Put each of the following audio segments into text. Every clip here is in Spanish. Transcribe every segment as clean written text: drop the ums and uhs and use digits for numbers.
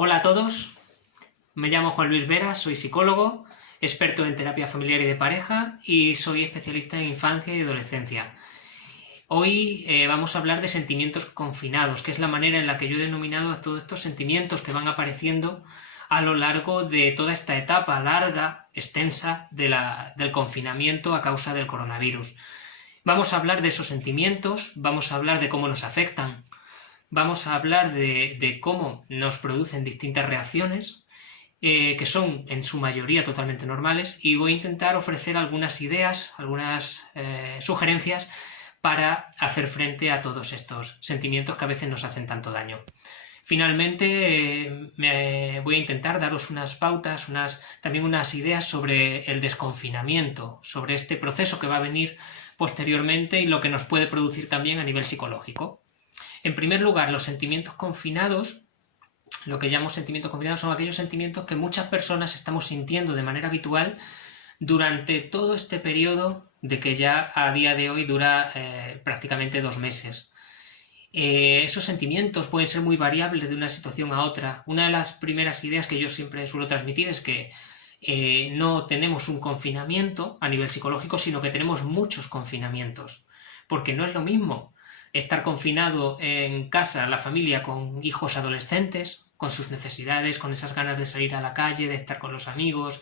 Hola a todos, me llamo Juan Luis Vera, soy psicólogo, experto en terapia familiar y de pareja y soy especialista en infancia y adolescencia. Hoy vamos a hablar de sentimientos confinados, que es la manera en la que yo he denominado a todos estos sentimientos que van apareciendo a lo largo de toda esta etapa larga, extensa, del confinamiento a causa del coronavirus. Vamos a hablar de esos sentimientos, vamos a hablar de cómo nos afectan, vamos a hablar de cómo nos producen distintas reacciones, que son en su mayoría totalmente normales, y voy a intentar ofrecer algunas ideas, algunas sugerencias para hacer frente a todos estos sentimientos que a veces nos hacen tanto daño. Finalmente, me voy a intentar daros unas pautas, también unas ideas sobre el desconfinamiento, sobre este proceso que va a venir posteriormente y lo que nos puede producir también a nivel psicológico. En primer lugar, los sentimientos confinados, lo que llamo sentimientos confinados, son aquellos sentimientos que muchas personas estamos sintiendo de manera habitual durante todo este periodo de que ya a día de hoy dura prácticamente 2 meses. Esos sentimientos pueden ser muy variables de una situación a otra. Una de las primeras ideas que yo siempre suelo transmitir es que no tenemos un confinamiento a nivel psicológico, sino que tenemos muchos confinamientos, porque no es lo mismo estar confinado en casa, la familia, con hijos adolescentes, con sus necesidades, con esas ganas de salir a la calle, de estar con los amigos,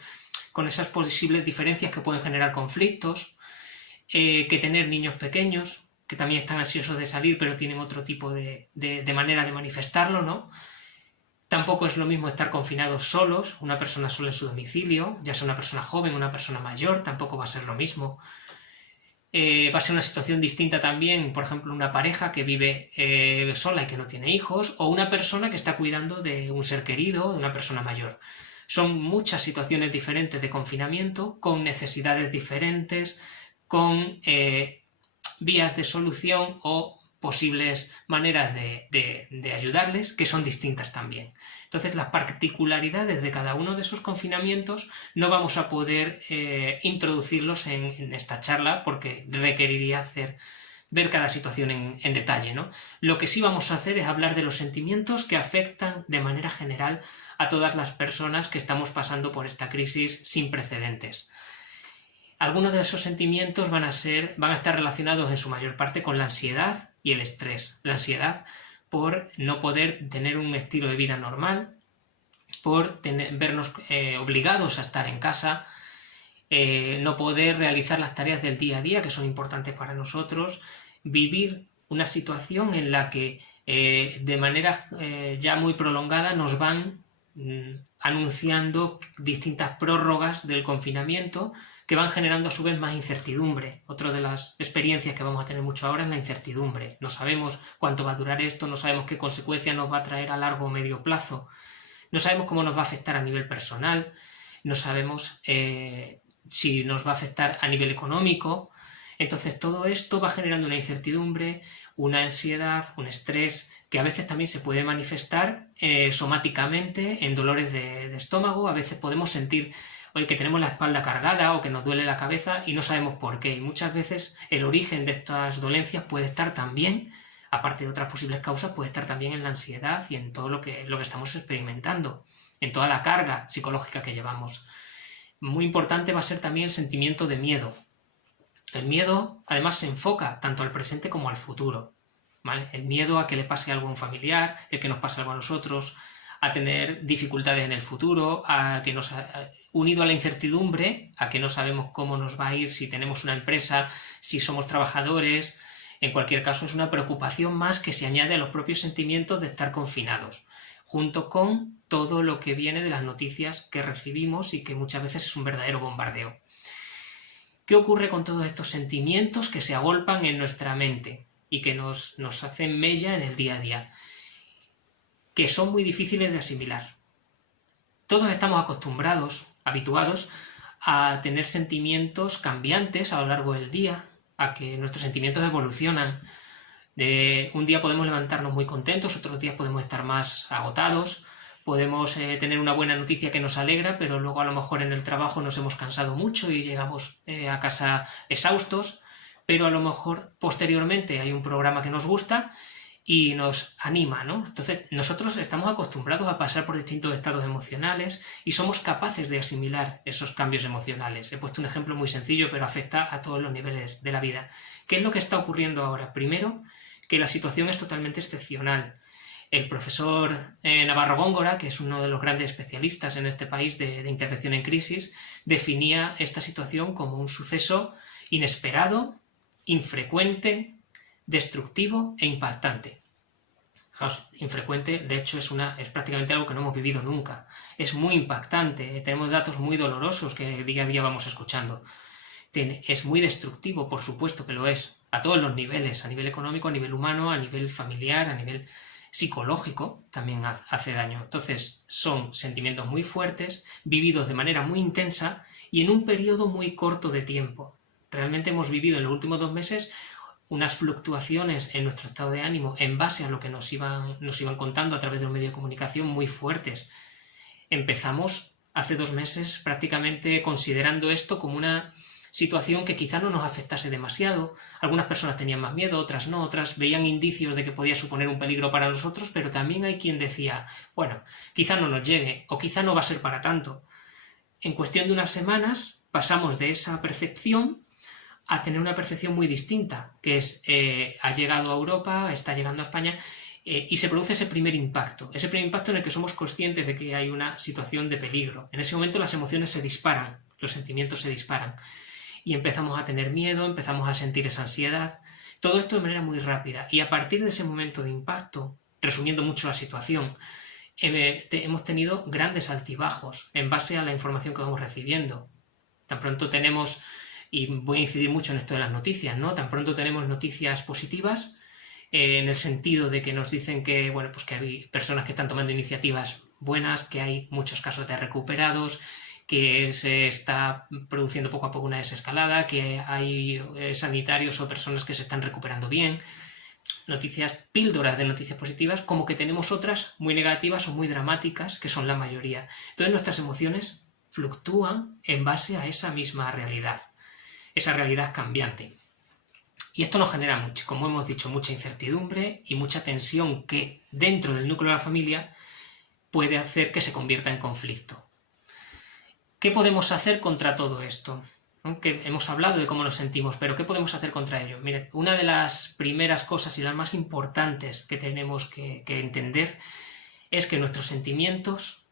con esas posibles diferencias que pueden generar conflictos, que tener niños pequeños, que también están ansiosos de salir, pero tienen otro tipo de manera de manifestarlo, ¿no? Tampoco es lo mismo estar confinados solos, una persona sola en su domicilio, ya sea una persona joven, una persona mayor, tampoco va a ser lo mismo. Va a ser una situación distinta también, por ejemplo, una pareja que vive sola y que no tiene hijos, o una persona que está cuidando de un ser querido, de una persona mayor. Son muchas situaciones diferentes de confinamiento, con necesidades diferentes, con vías de solución o posibles maneras de ayudarles, que son distintas también. Entonces, las particularidades de cada uno de esos confinamientos no vamos a poder introducirlos en esta charla, porque requeriría ver cada situación en detalle, ¿no? Lo que sí vamos a hacer es hablar de los sentimientos que afectan de manera general a todas las personas que estamos pasando por esta crisis sin precedentes. Algunos de esos sentimientos van a estar relacionados en su mayor parte con la ansiedad y el estrés. La ansiedad por no poder tener un estilo de vida normal, por vernos obligados a estar en casa, no poder realizar las tareas del día a día que son importantes para nosotros, vivir una situación en la que de manera ya muy prolongada nos van anunciando distintas prórrogas del confinamiento, que van generando a su vez más incertidumbre. Otra de las experiencias que vamos a tener mucho ahora es la incertidumbre. No sabemos cuánto va a durar esto, no sabemos qué consecuencias nos va a traer a largo o medio plazo, no sabemos cómo nos va a afectar a nivel personal, no sabemos si nos va a afectar a nivel económico. Entonces todo esto va generando una incertidumbre, una ansiedad, un estrés, que a veces también se puede manifestar somáticamente en dolores de estómago. A veces podemos sentir que tenemos la espalda cargada o que nos duele la cabeza y no sabemos por qué. Y muchas veces el origen de estas dolencias puede estar también, aparte de otras posibles causas, puede estar también en la ansiedad y en todo lo que estamos experimentando, en toda la carga psicológica que llevamos. Muy importante va a ser también el sentimiento de miedo. El miedo, además, se enfoca tanto al presente como al futuro, ¿vale? El miedo a que le pase algo a un familiar, el que nos pase algo a nosotros, a tener dificultades en el futuro, unido a la incertidumbre, a que no sabemos cómo nos va a ir, si tenemos una empresa, si somos trabajadores. En cualquier caso, es una preocupación más que se añade a los propios sentimientos de estar confinados, junto con todo lo que viene de las noticias que recibimos y que muchas veces es un verdadero bombardeo. ¿Qué ocurre con todos estos sentimientos que se agolpan en nuestra mente y que nos hacen mella en el día a día? Que son muy difíciles de asimilar. Todos estamos habituados a tener sentimientos cambiantes a lo largo del día, a que nuestros sentimientos evolucionan. Un día podemos levantarnos muy contentos, otros días podemos estar más agotados, podemos tener una buena noticia que nos alegra, pero luego a lo mejor en el trabajo nos hemos cansado mucho y llegamos a casa exhaustos, pero a lo mejor posteriormente hay un programa que nos gusta y nos anima, ¿no? Entonces, nosotros estamos acostumbrados a pasar por distintos estados emocionales y somos capaces de asimilar esos cambios emocionales. He puesto un ejemplo muy sencillo, pero afecta a todos los niveles de la vida. ¿Qué es lo que está ocurriendo ahora? Primero, que la situación es totalmente excepcional. El profesor Navarro Góngora, que es uno de los grandes especialistas en este país de intervención en crisis, definía esta situación como un suceso inesperado, infrecuente, destructivo e impactante. Fijaos, infrecuente, de hecho, es prácticamente algo que no hemos vivido nunca. Es muy impactante, tenemos datos muy dolorosos que día a día vamos escuchando. Es muy destructivo, por supuesto que lo es, a todos los niveles, a nivel económico, a nivel humano, a nivel familiar, a nivel psicológico, también hace daño. Entonces, son sentimientos muy fuertes, vividos de manera muy intensa y en un periodo muy corto de tiempo. Realmente hemos vivido en los últimos 2 meses unas fluctuaciones en nuestro estado de ánimo en base a lo que nos iban contando a través de un medio de comunicación muy fuertes. Empezamos hace 2 meses prácticamente considerando esto como una situación que quizá no nos afectase demasiado. Algunas personas tenían más miedo, otras no, otras veían indicios de que podía suponer un peligro para nosotros, pero también hay quien decía, bueno, quizá no nos llegue, o quizá no va a ser para tanto. En cuestión de unas semanas pasamos de esa percepción a tener una percepción muy distinta, que es, ha llegado a Europa, está llegando a España, y se produce ese primer impacto en el que somos conscientes de que hay una situación de peligro. En ese momento las emociones se disparan, los sentimientos se disparan, y empezamos a tener miedo, empezamos a sentir esa ansiedad, todo esto de manera muy rápida, y a partir de ese momento de impacto, resumiendo mucho la situación, hemos tenido grandes altibajos en base a la información que vamos recibiendo. Tan pronto tenemos, y voy a incidir mucho en esto de las noticias, ¿no? Tan pronto tenemos noticias positivas, en el sentido de que nos dicen que, bueno, pues que hay personas que están tomando iniciativas buenas, que hay muchos casos de recuperados, que se está produciendo poco a poco una desescalada, que hay sanitarios o personas que se están recuperando bien, noticias, píldoras de noticias positivas, como que tenemos otras muy negativas o muy dramáticas, que son la mayoría. Entonces nuestras emociones fluctúan en base a esa misma realidad, esa realidad cambiante. Y esto nos genera mucho, como hemos dicho, mucha incertidumbre y mucha tensión que dentro del núcleo de la familia puede hacer que se convierta en conflicto. ¿Qué podemos hacer contra todo esto? Que hemos hablado de cómo nos sentimos, pero ¿qué podemos hacer contra ello? Miren, una de las primeras cosas y las más importantes que tenemos que entender es que nuestros sentimientos,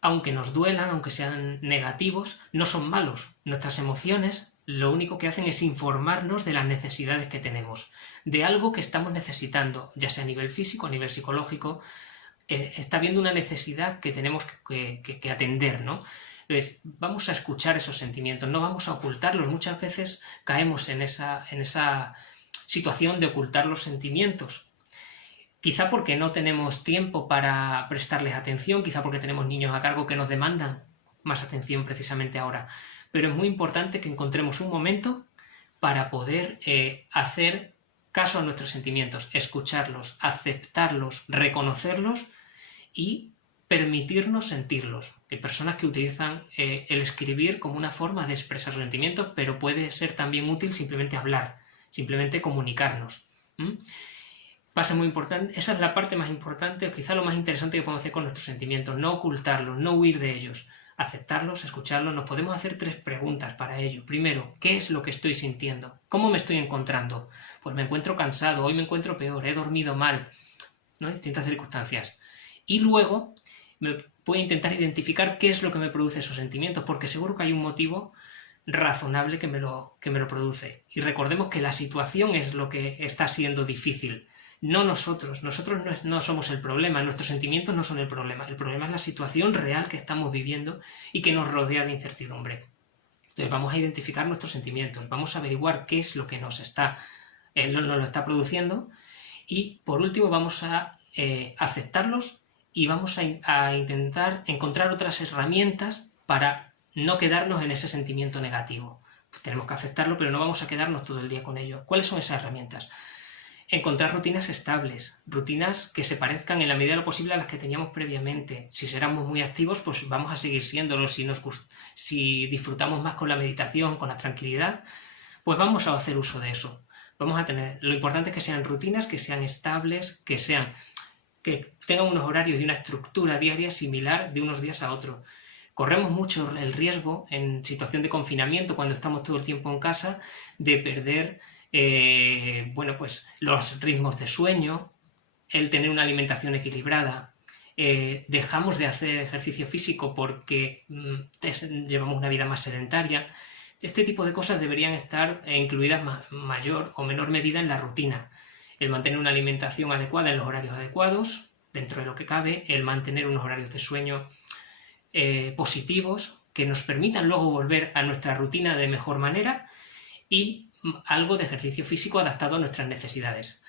aunque nos duelan, aunque sean negativos, no son malos. Nuestras emociones lo único que hacen es informarnos de las necesidades que tenemos, de algo que estamos necesitando, ya sea a nivel físico, a nivel psicológico. Está habiendo una necesidad que tenemos que atender, ¿no? Entonces, vamos a escuchar esos sentimientos, no vamos a ocultarlos. Muchas veces caemos en esa situación de ocultar los sentimientos. Quizá porque no tenemos tiempo para prestarles atención, quizá porque tenemos niños a cargo que nos demandan más atención precisamente ahora. Pero es muy importante que encontremos un momento para poder hacer caso a nuestros sentimientos, escucharlos, aceptarlos, reconocerlos y permitirnos sentirlos. Hay personas que utilizan el escribir como una forma de expresar sus sentimientos, pero puede ser también útil simplemente hablar, simplemente comunicarnos. Pasa muy importante, esa es la parte más importante, o quizá lo más interesante que podemos hacer con nuestros sentimientos, no ocultarlos, no huir de ellos, aceptarlos, escucharlos. Nos podemos hacer 3 preguntas para ello. Primero, ¿qué es lo que estoy sintiendo? ¿Cómo me estoy encontrando? Pues me encuentro cansado, hoy me encuentro peor, he dormido mal, ¿no? En distintas circunstancias. Y luego voy a intentar identificar qué es lo que me produce esos sentimientos, porque seguro que hay un motivo razonable que me lo produce. Y recordemos que la situación es lo que está siendo difícil, no nosotros. Nosotros no somos el problema, nuestros sentimientos no son el problema es la situación real que estamos viviendo y que nos rodea de incertidumbre. Entonces vamos a identificar nuestros sentimientos, vamos a averiguar qué es lo que nos lo está produciendo, y por último vamos a aceptarlos y vamos a intentar encontrar otras herramientas para no quedarnos en ese sentimiento negativo. Pues tenemos que aceptarlo, pero no vamos a quedarnos todo el día con ello. ¿Cuáles son esas herramientas? Encontrar rutinas estables, rutinas que se parezcan en la medida de lo posible a las que teníamos previamente. Si éramos muy activos, pues vamos a seguir siéndolo. Si disfrutamos más con la meditación, con la tranquilidad, pues vamos a hacer uso de eso. Lo importante es que sean rutinas, que sean estables, que tengan unos horarios y una estructura diaria similar de unos días a otros. Corremos mucho el riesgo en situación de confinamiento, cuando estamos todo el tiempo en casa, de perder pues los ritmos de sueño, el tener una alimentación equilibrada. Dejamos de hacer ejercicio físico porque llevamos una vida más sedentaria. Este tipo de cosas deberían estar incluidas mayor o menor medida en la rutina. El mantener una alimentación adecuada en los horarios adecuados, dentro de lo que cabe, el mantener unos horarios de sueño positivos, que nos permitan luego volver a nuestra rutina de mejor manera, y algo de ejercicio físico adaptado a nuestras necesidades.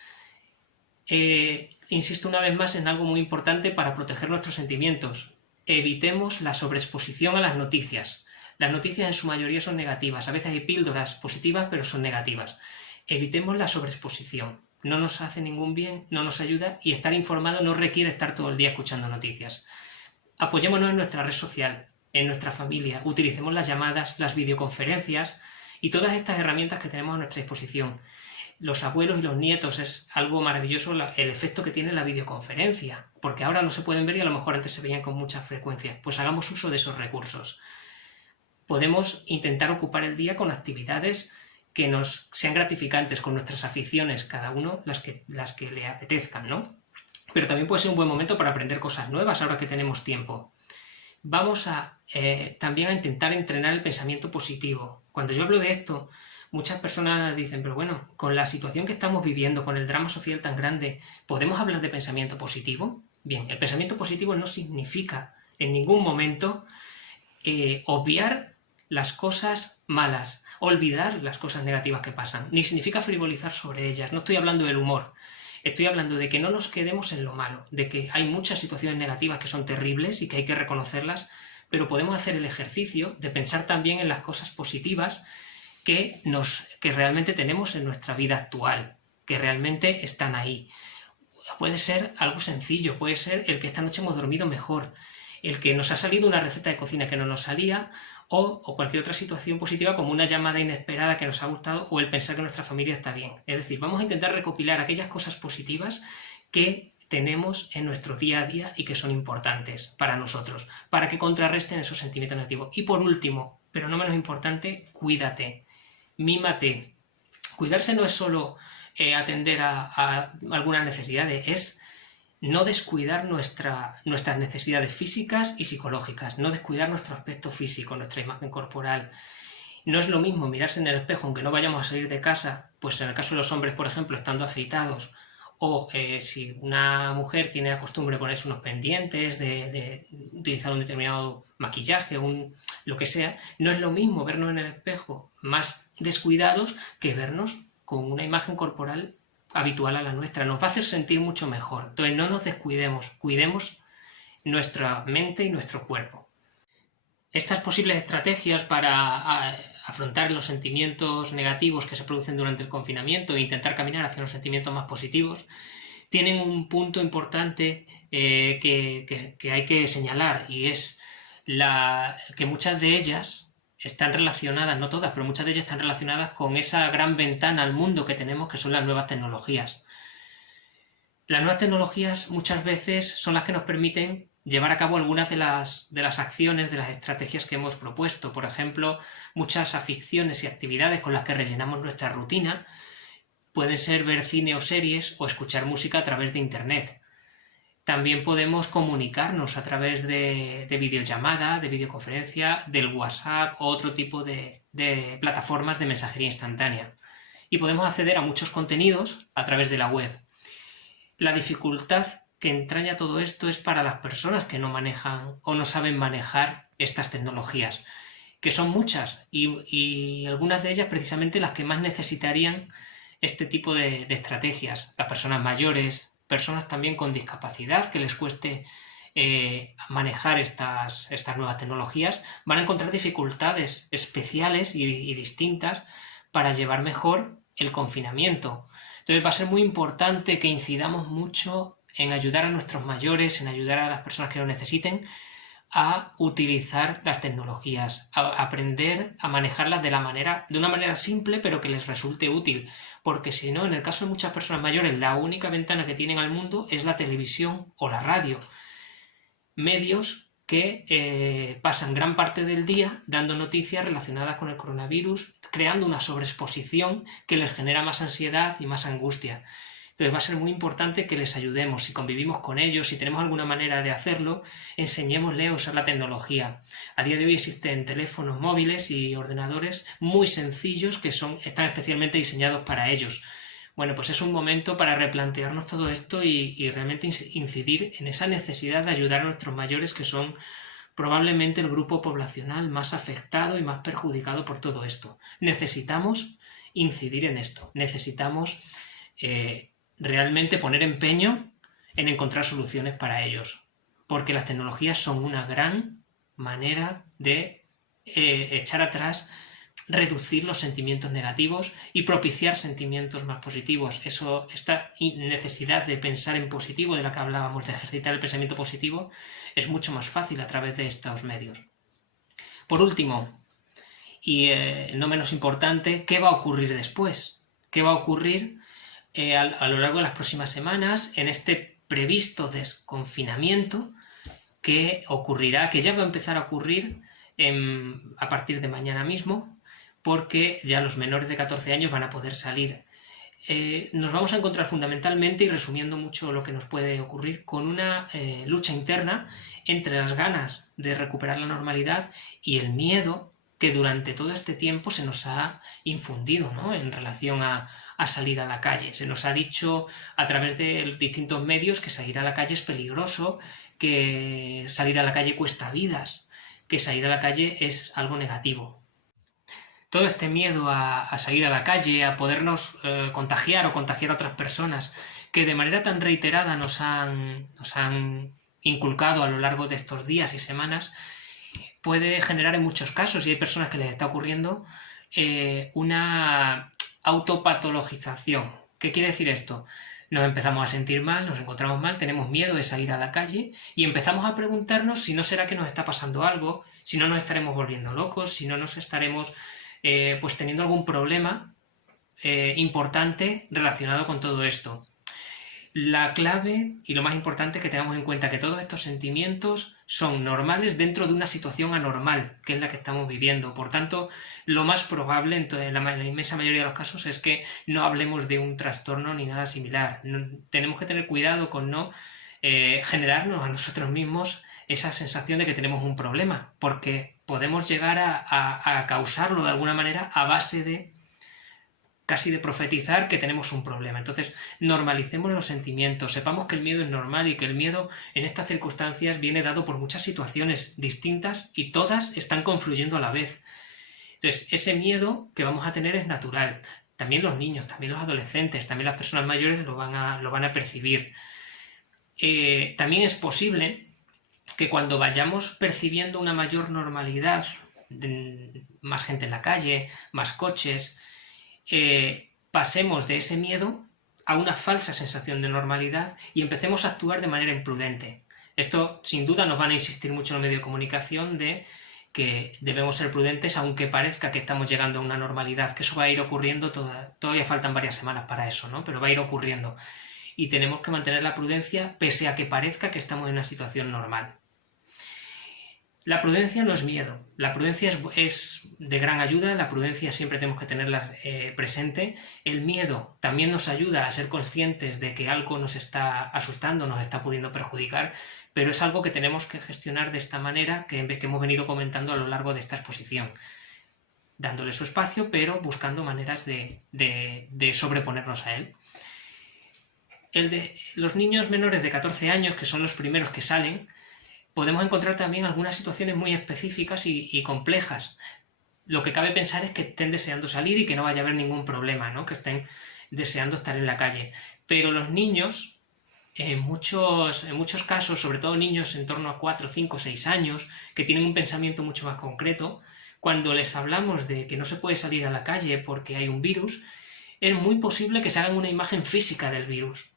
Insisto una vez más en algo muy importante para proteger nuestros sentimientos. Evitemos la sobreexposición a las noticias. Las noticias en su mayoría son negativas. A veces hay píldoras positivas, pero son negativas. Evitemos la sobreexposición. No nos hace ningún bien, no nos ayuda, y estar informado no requiere estar todo el día escuchando noticias. Apoyémonos en nuestra red social, en nuestra familia. Utilicemos las llamadas, las videoconferencias y todas estas herramientas que tenemos a nuestra disposición. Los abuelos y los nietos, es algo maravilloso el efecto que tiene la videoconferencia, porque ahora no se pueden ver y a lo mejor antes se veían con mucha frecuencia. Pues hagamos uso de esos recursos. Podemos intentar ocupar el día con actividades que nos sean gratificantes, con nuestras aficiones, cada uno las que le apetezcan, ¿no? Pero también puede ser un buen momento para aprender cosas nuevas ahora que tenemos tiempo. Vamos también a intentar entrenar el pensamiento positivo. Cuando yo hablo de esto, muchas personas dicen, pero bueno, con la situación que estamos viviendo, con el drama social tan grande, ¿podemos hablar de pensamiento positivo? Bien, el pensamiento positivo no significa en ningún momento obviar las cosas malas, olvidar las cosas negativas que pasan, ni significa frivolizar sobre ellas. No estoy hablando del humor, estoy hablando de que no nos quedemos en lo malo, de que hay muchas situaciones negativas que son terribles y que hay que reconocerlas, pero podemos hacer el ejercicio de pensar también en las cosas positivas que realmente tenemos en nuestra vida actual, que realmente están ahí. Puede ser algo sencillo, puede ser el que esta noche hemos dormido mejor, el que nos ha salido una receta de cocina que no nos salía, o cualquier otra situación positiva como una llamada inesperada que nos ha gustado, o el pensar que nuestra familia está bien. Es decir, vamos a intentar recopilar aquellas cosas positivas que tenemos en nuestro día a día y que son importantes para nosotros, para que contrarresten esos sentimientos negativos. Y por último, pero no menos importante, cuídate, mímate. Cuidarse no es solo atender a algunas necesidades, es no descuidar nuestras necesidades físicas y psicológicas, no descuidar nuestro aspecto físico, nuestra imagen corporal. No es lo mismo mirarse en el espejo, aunque no vayamos a salir de casa, pues en el caso de los hombres, por ejemplo, estando afeitados, o si una mujer tiene la costumbre de ponerse unos pendientes, de utilizar un determinado maquillaje, lo que sea, no es lo mismo vernos en el espejo más descuidados que vernos con una imagen corporal habitual a la nuestra. Nos va a hacer sentir mucho mejor. Entonces no nos descuidemos, cuidemos nuestra mente y nuestro cuerpo. Estas posibles estrategias para afrontar los sentimientos negativos que se producen durante el confinamiento e intentar caminar hacia los sentimientos más positivos tienen un punto importante que hay que señalar, y es que muchas de ellas están relacionadas, no todas, pero muchas de ellas están relacionadas con esa gran ventana al mundo que tenemos, que son las nuevas tecnologías. Las nuevas tecnologías muchas veces son las que nos permiten llevar a cabo algunas de las acciones, de las estrategias que hemos propuesto. Por ejemplo, muchas aficiones y actividades con las que rellenamos nuestra rutina pueden ser ver cine o series o escuchar música a través de Internet. También podemos comunicarnos a través de videollamada, de videoconferencia, del WhatsApp o otro tipo de plataformas de mensajería instantánea. Y podemos acceder a muchos contenidos a través de la web. La dificultad que entraña todo esto es para las personas que no manejan o no saben manejar estas tecnologías, que son muchas y algunas de ellas precisamente las que más necesitarían este tipo de estrategias. Las personas mayores, personas también con discapacidad que les cueste manejar estas nuevas tecnologías, van a encontrar dificultades especiales y distintas para llevar mejor el confinamiento. Entonces va a ser muy importante que incidamos mucho en ayudar a nuestros mayores, en ayudar a las personas que lo necesiten, a utilizar las tecnologías, a aprender a manejarlas de una manera simple pero que les resulte útil, porque si no, en el caso de muchas personas mayores, la única ventana que tienen al mundo es la televisión o la radio, medios que pasan gran parte del día dando noticias relacionadas con el coronavirus, creando una sobreexposición que les genera más ansiedad y más angustia. Entonces va a ser muy importante que les ayudemos, si convivimos con ellos, si tenemos alguna manera de hacerlo, enseñémosles a usar la tecnología. A día de hoy existen teléfonos móviles y ordenadores muy sencillos que están especialmente diseñados para ellos. Bueno, pues es un momento para replantearnos todo esto y realmente incidir en esa necesidad de ayudar a nuestros mayores, que son probablemente el grupo poblacional más afectado y más perjudicado por todo esto. Necesitamos incidir en esto, necesitamos realmente poner empeño en encontrar soluciones para ellos, porque las tecnologías son una gran manera de echar atrás, reducir los sentimientos negativos y propiciar sentimientos más positivos. Esta necesidad de pensar en positivo, de la que hablábamos, de ejercitar el pensamiento positivo, es mucho más fácil a través de estos medios. Por último, y no menos importante, ¿qué va a ocurrir después? ¿Qué va a ocurrir a lo largo de las próximas semanas en este previsto desconfinamiento que ocurrirá, que ya va a empezar a ocurrir a partir de mañana mismo, porque ya los menores de 14 años van a poder salir? Nos vamos a encontrar fundamentalmente, y resumiendo mucho lo que nos puede ocurrir, con una lucha interna entre las ganas de recuperar la normalidad y el miedo que durante todo este tiempo se nos ha infundido, ¿no?, en relación a salir a la calle. Se nos ha dicho a través de distintos medios que salir a la calle es peligroso, que salir a la calle cuesta vidas, que salir a la calle es algo negativo. Todo este miedo a salir a la calle, a podernos contagiar o contagiar a otras personas, que de manera tan reiterada nos han inculcado a lo largo de estos días y semanas, puede generar en muchos casos, y hay personas que les está ocurriendo, una autopatologización. ¿Qué quiere decir esto? Nos empezamos a sentir mal, nos encontramos mal, tenemos miedo de salir a la calle y empezamos a preguntarnos si no será que nos está pasando algo, si no nos estaremos volviendo locos, si no nos estaremos pues teniendo algún problema importante relacionado con todo esto. La clave y lo más importante es que tengamos en cuenta que todos estos sentimientos son normales dentro de una situación anormal, que es la que estamos viviendo. Por tanto, lo más probable en la inmensa mayoría de los casos es que no hablemos de un trastorno ni nada similar. Tenemos que tener cuidado con no generarnos a nosotros mismos esa sensación de que tenemos un problema, porque podemos llegar a causarlo de alguna manera a base de casi de profetizar que tenemos un problema. Entonces, normalicemos los sentimientos, sepamos que el miedo es normal y que el miedo en estas circunstancias viene dado por muchas situaciones distintas y todas están confluyendo a la vez. Entonces, ese miedo que vamos a tener es natural. También los niños, también los adolescentes, también las personas mayores lo van a percibir. También es posible que cuando vayamos percibiendo una mayor normalidad, más gente en la calle, más coches, pasemos de ese miedo a una falsa sensación de normalidad y empecemos a actuar de manera imprudente. Esto sin duda nos van a insistir mucho en los medios de comunicación de que debemos ser prudentes aunque parezca que estamos llegando a una normalidad, que eso va a ir ocurriendo, todavía faltan varias semanas para eso, ¿no?, pero va a ir ocurriendo y tenemos que mantener la prudencia pese a que parezca que estamos en una situación normal. La prudencia no es miedo, la prudencia es de gran ayuda, la prudencia siempre tenemos que tenerla presente. El miedo también nos ayuda a ser conscientes de que algo nos está asustando, nos está pudiendo perjudicar, pero es algo que tenemos que gestionar de esta manera que hemos venido comentando a lo largo de esta exposición, dándole su espacio, pero buscando maneras de sobreponernos a él. Los niños menores de 14 años, que son los primeros que salen, podemos encontrar también algunas situaciones muy específicas y complejas. Lo que cabe pensar es que estén deseando salir y que no vaya a haber ningún problema, ¿no?, que estén deseando estar en la calle. Pero los niños, en muchos casos, sobre todo niños en torno a 4, 5, 6 años, que tienen un pensamiento mucho más concreto, cuando les hablamos de que no se puede salir a la calle porque hay un virus, es muy posible que se hagan una imagen física del virus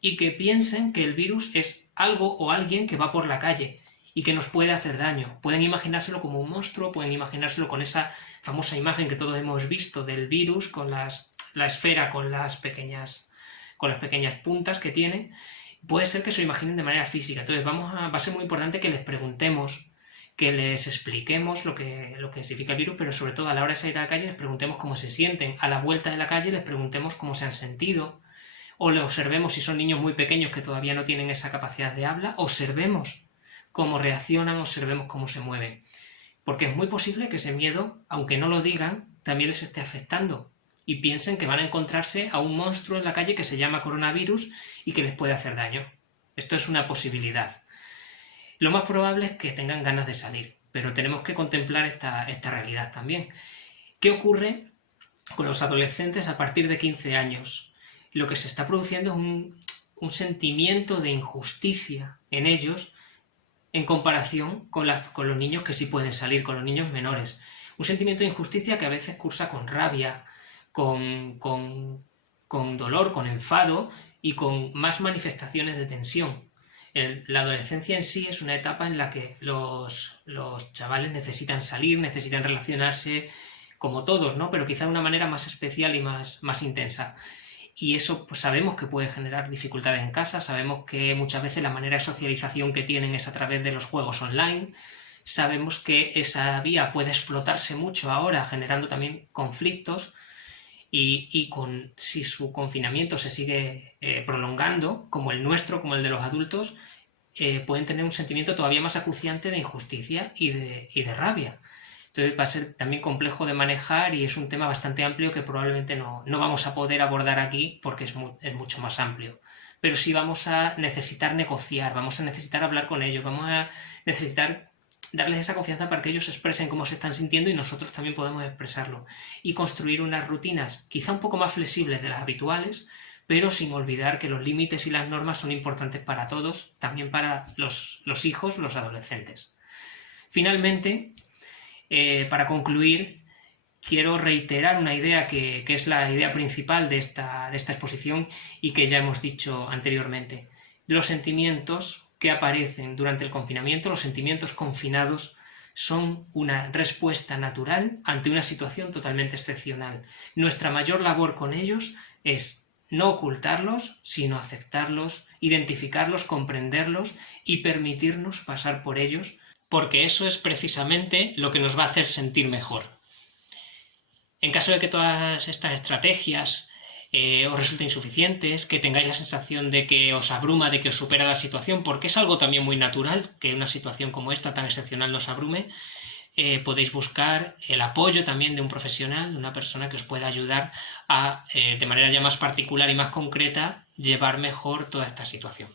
y que piensen que el virus es algo o alguien que va por la calle y que nos puede hacer daño. Pueden imaginárselo como un monstruo, pueden imaginárselo con esa famosa imagen que todos hemos visto del virus, con la esfera con las pequeñas puntas que tiene. Puede ser que se lo imaginen de manera física. Entonces va a ser muy importante que les preguntemos, que les expliquemos lo que significa el virus, pero sobre todo a la hora de salir a la calle les preguntemos cómo se sienten. A la vuelta de la calle les preguntemos cómo se han sentido, o le observemos si son niños muy pequeños que todavía no tienen esa capacidad de habla, observemos cómo reaccionan, observemos cómo se mueven. Porque es muy posible que ese miedo, aunque no lo digan, también les esté afectando y piensen que van a encontrarse a un monstruo en la calle que se llama coronavirus y que les puede hacer daño. Esto es una posibilidad. Lo más probable es que tengan ganas de salir, pero tenemos que contemplar esta realidad también. ¿Qué ocurre con los adolescentes a partir de 15 años? Lo que se está produciendo es un sentimiento de injusticia en ellos en comparación con los niños que sí pueden salir, con los niños menores. Un sentimiento de injusticia que a veces cursa con rabia, con dolor, con enfado y con más manifestaciones de tensión. La adolescencia en sí es una etapa en la que los chavales necesitan salir, necesitan relacionarse como todos, ¿no? Pero quizá de una manera más especial y más intensa. Y eso pues sabemos que puede generar dificultades en casa, sabemos que muchas veces la manera de socialización que tienen es a través de los juegos online, sabemos que esa vía puede explotarse mucho ahora, generando también conflictos, y si su confinamiento se sigue prolongando, como el nuestro, como el de los adultos, pueden tener un sentimiento todavía más acuciante de injusticia y de rabia. Entonces va a ser también complejo de manejar y es un tema bastante amplio que probablemente no vamos a poder abordar aquí porque es mucho más amplio. Pero sí vamos a necesitar negociar, vamos a necesitar hablar con ellos, vamos a necesitar darles esa confianza para que ellos expresen cómo se están sintiendo y nosotros también podemos expresarlo. Y construir unas rutinas quizá un poco más flexibles de las habituales, pero sin olvidar que los límites y las normas son importantes para todos, también para los hijos, los adolescentes. Finalmente, para concluir, quiero reiterar una idea que es la idea principal de esta exposición y que ya hemos dicho anteriormente. Los sentimientos que aparecen durante el confinamiento, los sentimientos confinados, son una respuesta natural ante una situación totalmente excepcional. Nuestra mayor labor con ellos es no ocultarlos, sino aceptarlos, identificarlos, comprenderlos y permitirnos pasar por ellos, porque eso es precisamente lo que nos va a hacer sentir mejor. En caso de que todas estas estrategias os resulten insuficientes, que tengáis la sensación de que os abruma, de que os supera la situación, porque es algo también muy natural que una situación como esta tan excepcional nos abrume, podéis buscar el apoyo también de un profesional, de una persona que os pueda ayudar a, de manera ya más particular y más concreta, llevar mejor toda esta situación.